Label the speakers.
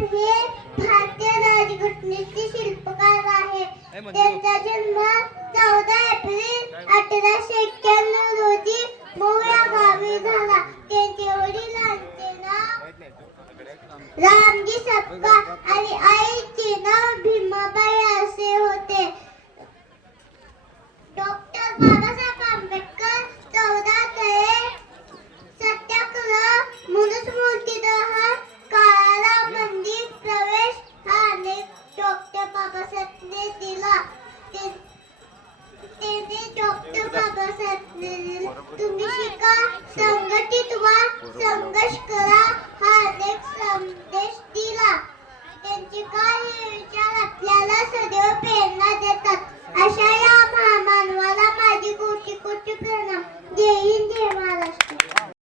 Speaker 1: हे भारतीय राजघटनेचे शिल्पकार आहे. म्हणजे त्यांचा जन्म चौदा एप्रिल अठराशे एक्क्याण्णव रोजी मोहळा गावी झाला. त्यांचे वडिलांचे नाव रामजी सप्पा आणि आईचे नाव भीमाबाई असे होते. डॉक्टर बाबासाहेब तुम्ही शिका संघटित व संघर्ष करा. हा एक संदेश